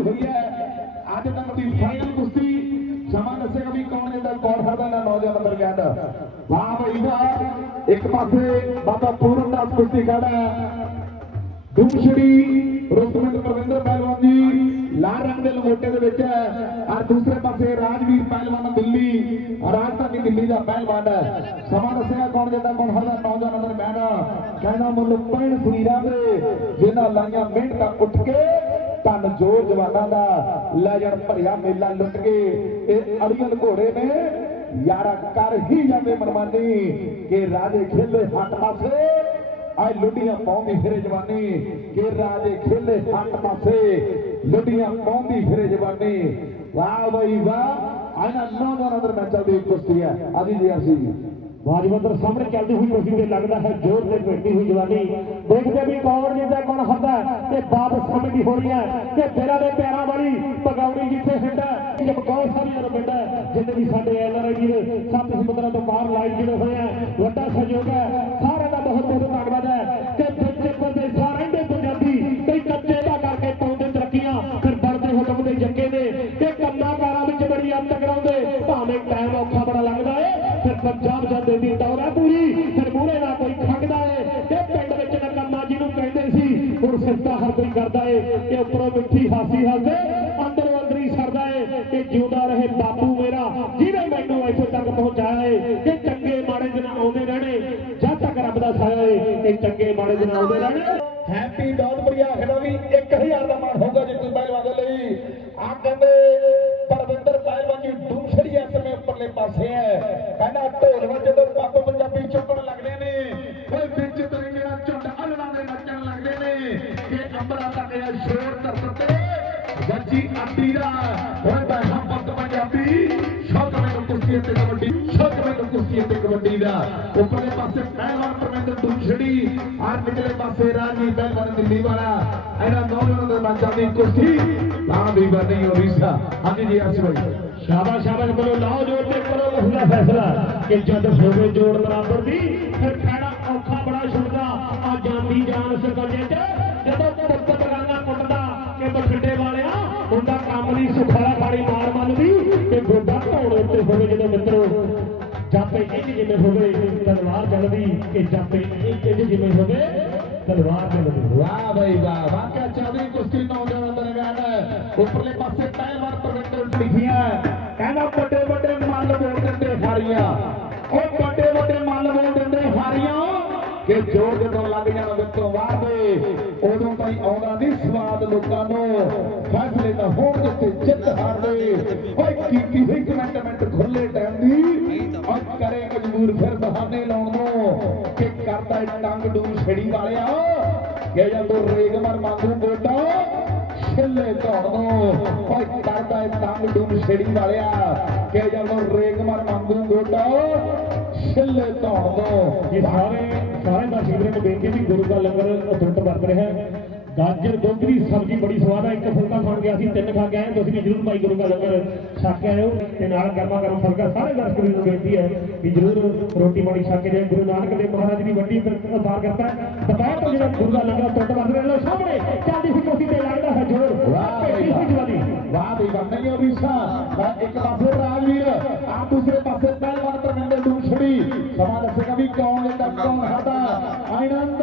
ਸ਼ੁਰੂ ਹੋਈ ਹੈ। ਅੱਜ ਤੱਕ ਦੀ ਫਾਈਨਲ ਕੁਸ਼ਤੀ ਸਮਾਂ ਦੱਸੇਗਾ ਵੀ ਕੌਣ ਇਹਦਾ ਕੌਣ ਹਰਦਾ ਨਾ ਨੌਜਵਾਨ ਨੰਬਰ ਕਹਿੰਦਾ ਵਾਹ ਬਈ ਵਾਹ, ਇੱਕ ਪਾਸੇ ਬਾਬਾ ਪੂਰਨ ਦਾਸ ਕੁਸ਼ਤੀ ਖੜਾ ਦੂਸਰੀ ਰੁਸਤਮਤ ਪ੍ਰਵਿੰਦਰ ਪਹਿਲਵਾਨ ਜੀ, ਲਾਲ ਰੰਗ ਦੇ ਲੰਗੋਟੇ ਦੇ ਵਿੱਚ ਹੈ। ਔਰ ਦੂਸਰੇ ਪਾਸੇ ਰਾਜਵੀਰ ਪਹਿਲਵਾਨ ਦਿੱਲੀ, ਰਾਜਧਾਨੀ ਦਿੱਲੀ ਦਾ ਪਹਿਲਵਾਨ ਹੈ। ਸਮਾਂ ਦੱਸੇਗਾ ਕੌਣ ਜਿੱਦਾਂ ਕੌਣ ਹਰਦਾ ਨੌਜਵਾਨ ਨੰਬਰ ਬਹਿਣਾ। ਕਹਿੰਦਾ ਮੁੱਲ ਪੈਣ ਸਰੀਰਾਂ ਦੇ ਜਿਨ੍ਹਾਂ ਲਾਈਆਂ ਮਿਹਨਤਾਂ ਉੱਠ ਕੇ ਤਨ ਜੋਰ ਜਵਾਨਾਂ ਦਾ। ਲੈ ਜਾਣ ਭਰਿਆ ਮੇਲਾ ਲੁੱਟ ਕੇ। ਇਹ ਅੜੀਅਲ ਘੋੜੇ ਨੇ, ਯਾਰਾ ਕਰ ਹੀ ਜਾਂਦੇ ਮਨਮਾਨੀ। ਕਿ ਰਾਜੇ ਖੇਲੇ ਹੱਟ ਪਾਸੇ। ਆਏ ਲੁੱਡੀਆਂ ਪਾਉਂਦੀ ਫਿਰੇ ਜਵਾਨੀ। ਕਿ ਰਾਜੇ ਖੇਲੇ ਹੱਟ ਪਾਸੇ। ਲੁੱਡੀਆਂ ਪਾਉਂਦੀ ਫਿਰੇ ਜਵਾਨੀ। ਵਾਹ ਬਈ ਵਾਹ। ਆਇਨਾ ਨੌਜਵਾਨਾਂ ਦੇ ਮੈਚਾਂ ਦੀ ਕੁਸ਼ਤੀ ਹੈ। ਆਦੀ ਜੀ ਅਸੀਂ ਬਾਜਵੰਦਰ ਸਾਹਮਣੇ ਚੱਲਦੀ ਹੋਈ ਕੁਸ਼ਤੀ ਤੇ ਲੱਗਦਾ ਹੈ ਜ਼ੋਰ ਤੇ ਭੇਟੀ ਹੋਈ ਜਵਾਨੀ। ਦੇਖਦੇ ਵੀ ਕੌਣ ਜਿੱਦਾ, ਕੌਣ ਹੱਦਾ ਤੇ ਬਾਤ ਸਮਝ ਹੋ ਰਹੀ ਹੈ। ਕਿ ਤੇਰਾ ਦੇ ਪੈਰਾਂ ਵਾਲੀ ਪਗੌੜੀ ਜਿੱਥੇ ਹਿੰਦਾ ਜਮਕੌਰ ਸਾਰੀ ਜਰ ਪਿੰਡ ਹੈ। ਜਿੰਨੇ ਵੀ ਸਾਡੇ ਐਲਆਰਆਈ ਵੀਰ, ਸੱਤ ਸਮੁੰਦਰਾਂ ਤੋਂ ਬਾਹਰ ਲਾਈਵ ਜਿਹੜੇ ਹੋਏ ਆ, ਵੱਡਾ ਸਹਿਯੋਗ ਹੈ। ਦੌਰਾ ਫਿਰ ਮੂਹਰੇ ਨਾ ਕੋਈ ਖੰਗਦਾ ਏ। ਤੇ ਪਿੰਡ ਵਿੱਚ ਨਕਮਾ ਜਿਹਨੂੰ ਕਹਿੰਦੇ ਸੀ, ਹੁਣ ਸਿਫਤਾ ਹਰ ਕਰਦਾ ਏ ਕਿ ਉੱਪਰੋਂ ਮਿੱਠੀ ਹਾਸੀ ਹੱਸਦੇ ਅੰਦਰੋਂ ਅੰਦਰੀ ਸਰਦਾ ਏ ਕਿ ਜਿਉਂਦਾ ਰਹੇ ਬਾਪੂ ਮੇਰਾ, ਜਿਹਨੇ ਮੈਨੂੰ ਇੱਥੇ ਤੱਕ ਪਹੁੰਚਾਇਆ ਏ ਕਿ ਚੰਗੇ ਮਾੜੇ ਦਿਨ ਆਉਂਦੇ ਰਹਿਣੇ, ਜਦ ਤੱਕ ਰੱਬ ਦਾ ਸਾਇਆ ਏ ਕਿ ਚੰਗੇ ਮਾੜੇ ਦਿਨ ਆਉਂਦੇ ਰਹਿਣੇ। ਹੈਪੀ ਦੌਲਪੁਰੀਆ ਆਖਦਾ ਵੀ 1000 ਦਾ ਮਾਣ ਹੋਊਗਾ ਜਿੱਤੂ ਪਹਿਲਵਾਨ ਦੇ ਲਈ। ਆ ਕਹਿੰਦੇ ਪਰਵਿੰਦਰ ਪਹਿਲਵਾਨ ਜੀ ਦੂਸਰੀ ਇਸ ਸਮੇਂ ਉੱਪਰਲੇ ਪਾਸੇ ਹੈ। ਕਹਿੰਦਾ ਢੋਲ ਵਜੇ ਓਏ ਵਿੱਚ ਤਰਿੰਗੜਾ ਝੁੰਡ ਅਲਣਾ ਦੇ ਨੱਚਣ ਲੱਗਦੇ ਨੇ ਕਿ ਅੰਬਰਾ ਤੁਹਾਡੇ ਆ ਸ਼ੋਰ ਧਰਤ ਤੇ ਵੱਜੀ ਅੱਡੀ ਦਾ ਓਏ ਬੈਠਾ ਪੱਕ ਪੰਜਾਬੀ ਸ਼ੌਕ ਮੈਨੂੰ ਕੁਸ਼ਤੀ ਤੇ ਕਬੱਡੀ ਸ਼ੌਕ ਮੈਨੂੰ ਕੁਸ਼ਤੀ ਤੇ ਕਬੱਡੀ ਦਾ ਉੱਪਰਲੇ ਪਾਸੇ ਪਹਿਲਵਾਨ ਪਰਮਿੰਦਰ ਦੂਸਰੀ ਆਰ ਨਿਕਲੇ ਪਾਸੇ ਰਾਜੀ ਪਹਿਲਵਾਨ ਦਿੱਲੀ ਵਾਲਾ ਇਹਨਾਂ ਨੌਜਵਾਨਾਂ ਦੇ ਮੈਚਾਂ ਦੀ ਕੁਸ਼ਤੀ ਨਾ ਵੀ ਬਣੀ ਓਰੀਸਾ ਹਾਂਜੀ ਜੀ ਅਰਸ਼ ਭਾਈ ਸ਼ਾਬਾਸ਼ ਸ਼ਾਬਾਸ਼ ਕਰੋ ਲਾਓ ਜੋਰ ਤੇ ਕਰੋ ਲਖਦਾ ਫੈਸਲਾ ਜਾਂਦੀ ਜਾਨ ਜਦੋਂ ਪੁੱਤ ਬਗਾਨਾ ਕੁੱਟਦਾ ਕਿ ਬਠਿੰਡੇ ਵਾਲਿਆ ਹੁੰਦਾ ਕੰਮ ਦੀ ਸੁਖਾਲਾ ਖਾੜੀ ਮਾਰ ਮੰਨਦੀ ਤੇ ਗੋਡਾ ਢੋਣ ਉੱਤੇ ਹੋਵੇ ਜਦੋਂ ਮਿੱਤਰੋ, ਜਾਪੇ ਇੰਜ ਜਿਵੇਂ ਹੋਵੇ ਤਲਵਾਰ ਚੱਲਦੀ ਕਿ ਜਾਪੇ ਇੰਜ ਜਿਵੇਂ ਹੋਵੇ ਤਲਵਾਰ ਚੱਲਦੀ। ਵਾਹ ਬਈ ਵਾਹ, ਵਾਕਿਆ ਚਾਦਰੀ ਕੁਸ਼ਤੀ ਨੌਜਵਾਨਾਂ ਦਾ ਨਿਗਾਨ ਉੱਪਰਲੇ ਪਾਸੇ ਪਹਿਲਵਾਨ ਪਰਵਿੰਦਰ ਲਿਖੀਆਂ ਕਹਿੰਦਾ ਵੱਡੇ ਵੱਡੇ ਮੱਲ ਬੋਲ ਦਿੰਦੇ ਹਾਰੀਆਂ। ਉਹ ਵੱਡੇ ਵੱਡੇ ਮੱਲ ਬੋਲ ਦਿੰਦੇ ਹਾਰੀਆਂ ਕਿ ਜੋਰ ਜਦੋਂ ਲੱਗ ਜਾਣਾ ਵਿੱਚੋਂ ਵਾਦੇ ਉਦੋਂ ਤਾਈ ਆਉਂਦਾ ਨਹੀਂ ਸਵਾਦ ਲੋਕਾਂ ਨੂੰ। ਫੈਸਲੇ ਤਾਂ ਹੋਣ ਦਿੱਤੇ, ਜਿੱਤ ਹਾਰ ਦੇ ਓਏ ਕੀਤੀ ਹੋਈ? ਕਮੈਂਟਮੈਂਟ ਖੁੱਲੇ ਟਾਈਮ ਦੀ। ਔਰ ਕਰੇ ਮਜਬੂਰ ਫਿਰ ਬਹਾਨੇ ਲਾਉਣ ਨੂੰ। ਕਿ ਕਰਦਾ ਏ ਟੰਗ ਡੂਰ ਛੜੀ ਵਾਲਿਆ। ਕਿ ਜਦੋਂ ਰੇਗ ਮਰ ਮੰਗੂ ਗੋਡਾ ਛਿੱਲੇ ਧੌਣ ਭਾਈ ਕਰਦਾ ਏ ਟੰਗ ਡੂਰ ਛੇੜੀ ਵਾਲਿਆ। ਕਿ ਜਦੋਂ ਰੇਗ ਮਰ ਮੰਗੂ ਗੋਡਾ ਛਿੱਲੇ ਧੌਣ ਇਹ ਸਾਰੇ ਸਾਰੇ ਦਾ ਸ਼ੀਰੇ ਨੂੰ ਬੇਨਤੀ ਵੀ ਗੁਰੂ ਦਾ ਲੰਗਰ ਅਤੁੱਟ ਵਰਤ ਰਿਹਾ ਹੈ। ਗਾਜਰ ਗੋਭੀ ਦੀ ਸਬਜ਼ੀ ਬੜੀ ਸਵਾਦ ਆ ਇੱਕ ਫੁਲਕਾ ਖਾਣ ਗਿਆ ਸੀ ਤਿੰਨ ਖਾ ਕੇ ਆਏ। ਤੁਸੀਂ ਵੀ ਜਰੂਰ ਭਾਈ ਗੁਰੂ ਦਾ ਲੰਗਰ ਛਕ ਕੇ ਆਇਓ ਤੇ ਨਾਲ ਗਰਮਾ ਗਰਮ ਫੁਲਕਾ ਸਾਰੇ ਦਰਸ਼ਕਾਂ ਨੂੰ ਬੇਨਤੀ ਹੈ ਵੀ ਜਰੂਰ ਰੋਟੀ ਪਾਣੀ ਛਕ ਕੇ ਜਾਓ ਗੁਰੂ ਨਾਨਕ ਦੇਵ ਮਹਾਰਾਜ ਦੀ ਵੱਡੀ ਅਵਤਾਰ ਕਰਤਾ ਹੈ। ਦੁਪਹਿਰ ਤੋਂ ਜਿਹੜਾ ਗੁਰੂ ਦਾ ਲੰਗਰ ਅਤੁੱਟ ਵਰਤ ਰਿਹਾ ਲਓ ਸਾਹਮਣੇ ਚਾਂਦੀ ਸੀ ਕੋਠੀ ਤੇ ਲੱਗਦਾ ਹੈ ਜੋਰ। ਵਾਹ ਭੇਟੀ ਹੋਈ ਜਵਾਨੀ। ਵਾਹ ਵਾਹ। ਨਹੀਂ ਓਰੀਸਾ ਮੈਂ ਇੱਕ ਪਾਸੇ ਰਾਜਵੀਰ ਆ ਦੂਸਰੇ ਪਾਸੇ ਪਹਿਲਵਾਨ ਪਰਮਿੰਦਰ ਦੂਸਰੀ ਸਮਾਂ ਦੱਸੇਗਾ ਵੀ ਕੌਣ ਇਹਦਾ ਕੌਣ ਸਾਡਾ? ਆਇਨੰਦ